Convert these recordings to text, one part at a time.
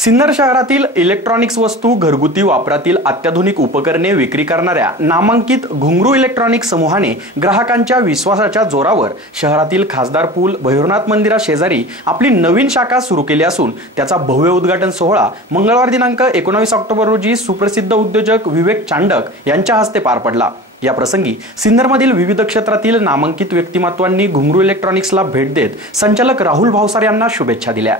सिन्नर शहरातील इलेक्ट्रॉनिक्स वस्तू, घरगुती वापरातील अत्याधुनिक उपकरणे विक्री करणाऱ्या नामांकित घुंगरू इलेक्ट्रॉनिक्स समूहाने ग्राहकांच्या विश्वासाच्या जोरावर शहरातील खासदार पूल भैरवनाथ मंदिरा शेजारी आपली नवीन शाखा सुरू केली असून त्याचा भव्य उद्घाटन सोहळा मंगळवार दिनांक 19 ऑक्टोबर रोजी सुप्रसिद्ध उद्योजक विवेक चांडक यांच्या हस्ते पार पडला। या प्रसंगी सिन्नरमधील विविध क्षेत्रातील नामांकित व्यक्तिमत्वांनी घुंगरू इलेक्ट्रॉनिक्सला भेट देत संचालक राहुल भावसार यांना शुभेच्छा दिल्या।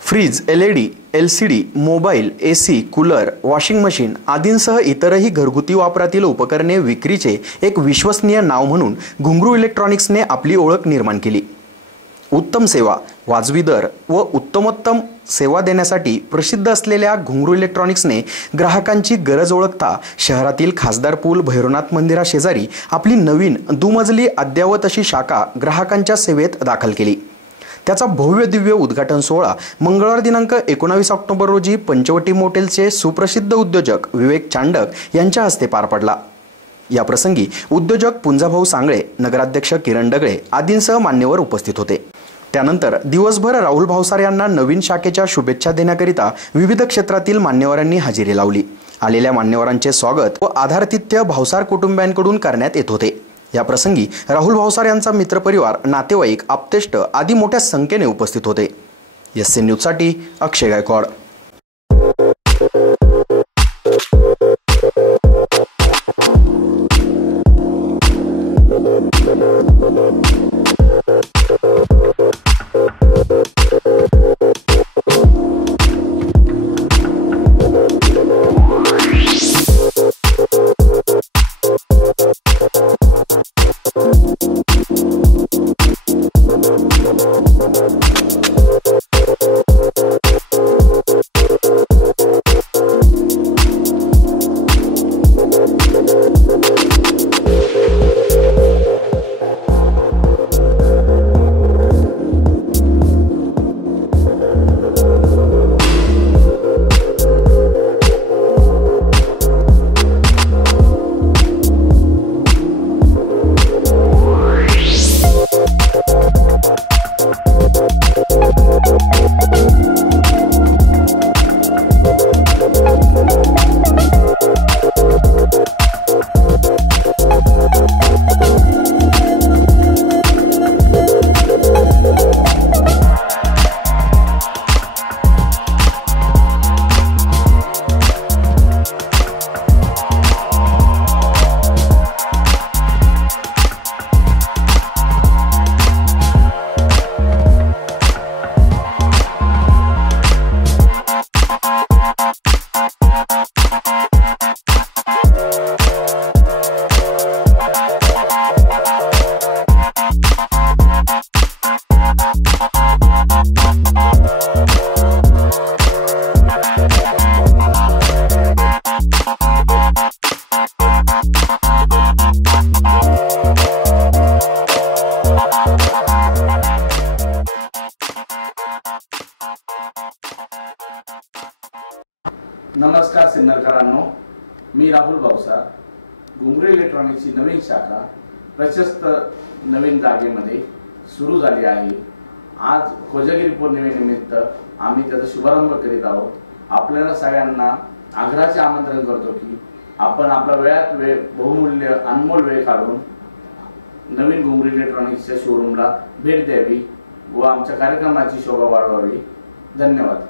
Fridge, LED, LCD, mobile, AC, cooler, washing machine आदींसह इतरही घरगुती वापरातील उपकरणे विक्रीचे एक विश्वसनीय नाव म्हणून घुंगरू इलेक्ट्रॉनिक्सने आपली ओळख निर्माण केली। उत्तम सेवा, वाजवी दर व उत्तमोत्तम सेवा देण्यासाठी प्रसिद्ध असलेल्या घुंगरू इलेक्ट्रॉनिक्सने ग्राहकांची गरज ओळखता शहरातील खासदार पूल भैरवनाथ मंदिरा शेजारी आपली नवीन दुमजली अद्ययावत अशी शाखा ग्राहकांच्या सेवेत दाखल केली। त्याचा भव्य दिव्य उद्घाटन सोहळा मंगळवार दिनांक 19 ऑक्टोबर रोजी पंचवटी मोटेलचे सुप्रसिद्ध उद्योजक विवेक चांडक यांच्या हस्ते पार पडला। या प्रसंगी उद्योजक पुंजाभाऊ सांगळे, नगराध्यक्ष किरण डगळे आदींसह मान्यवर उपस्थित होते। त्यानंतर दिवसभर राहुल भावसार यांना नवीन शाखेच्या शुभेच्छा देण्याकरिता विविध क्षेत्रातील मान्यवरांनी हजेरी लावली। आलेल्या मान्यवरांचे स्वागत व आदरातिथ्य भावसार कुटुंबियांकडून करण्यात येत होते। या प्रसंगी राहुल भावसार यांचा मित्रपरिवार, नातेवाईक, आप्तेष्ट आदी मोठ्या संख्येने उपस्थित होते। SN न्यूजसाठी अक्षय गायकवाड। नमस्कार सिन्नरकरांनो, मी राहुल भावसार। घुंगरू इलेक्ट्रॉनिक्सची नवीन शाखा प्रशस्त नवीन जागेमध्ये सुरू झाली आहे। आज कोजागिरी पौर्णिमेनिमित्त आम्ही त्याचा शुभारंभ करीत आहोत। आपल्याला सगळ्यांना आग्रहाचे आमंत्रण करतो की आपण आपल्या वेळात बहुमूल्य अनमोल वेळ काढून नवीन घुंगरू इलेक्ट्रॉनिक्सच्या शोरूमला भेट द्यावी व आमच्या कार्यक्रमाची शोभा वाढवावी। धन्यवाद।